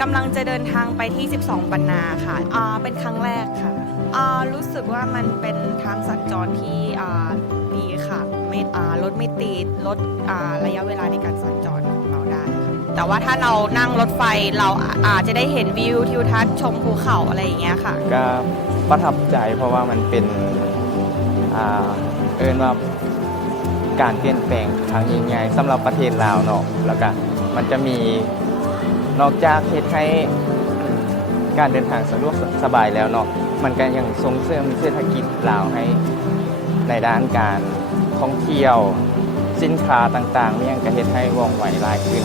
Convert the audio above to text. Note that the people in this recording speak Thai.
กำลังจะเดินทางไปที่ 12 ปันนาค่ะเป็นครั้งแรกค่ะรู้สึกว่ามันเป็นทางสัญจรที่ดีค่ะไม่รถไม่ติดลดระยะเวลาในการสัญจรของเราได้ค่ะแต่ว่าถ้าเรานั่งรถไฟเราอาจจะได้เห็นวิวทิวทัศน์ชมภูเขาอะไรอย่างเงี้ยค่ะก็ประทับใจเพราะว่ามันเป็นว่าการเปลี่ยนแปลงครั้งยิ่งใหญ่สำหรับประเทศลาวเนาะแล้วก็มันจะมีนอกจากเฮ็ดให้การเดินทางสะดวกสบายแล้วเนาะมันก็ยังส่งเสริมเศรษฐกิจลาวให้ในด้านการท่องเที่ยวสินค้าต่างๆเนี่ยก็เฮ็ดให้ว่องไวหลายขึ้น